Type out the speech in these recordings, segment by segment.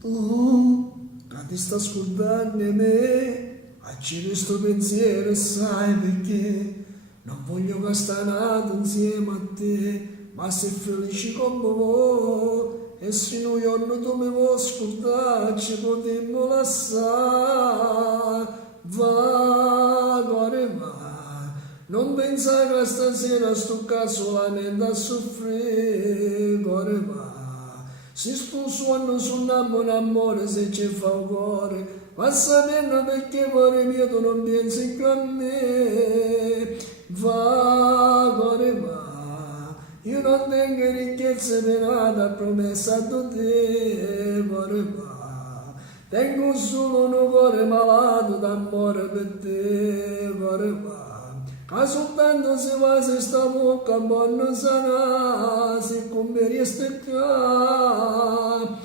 Tu, che ti sta ascoltando me, accidi sto pensiero e sai perché non voglio che nato insieme a te, ma sei felice come voi. E se noi giorno tu mi vuoi ascoltare, ci potremmo lasciare, va, cuore va. Non pensare che stasera sto qua solamente a soffrire, cuore va. Si sto suono sul amore se ci fa un cuore, ma sapendo perché cuore mio tu non pensi più a me, va, cuore va. Io non tengo ricchezze per nada, promessa a te, cuore va. Tengo solo un cuore malato d'amore per te, cuore va. Ma soltanto se va se sta bocca buona sarà, se come resta qua.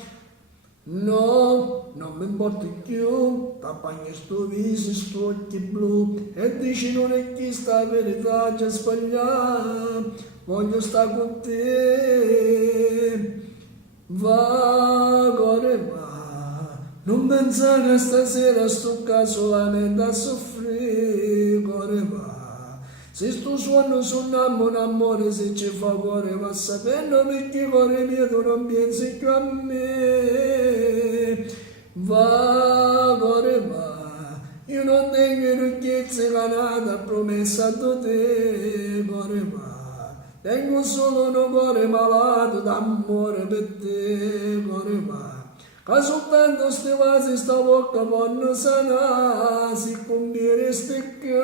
No, non mi importa più, t'appagni sto viso, sto occhi blu, e dici non è chi sta verità già sbagliata, voglio stare con te, va, cuore va, non pensare che stasera sto qua solamente a soffrire, cuore va. Se sto suono un amore, se ci fa cuore va sapendo perché cuore mio tu non pensi più a me, va, cuore va, io non tengo ricchezze canata, promessa a te, cuore va, tengo solo un cuore malato d'amore per te, cuore va. Che soltanto ste vasi sta bocca vanno sana, si conviene sticca.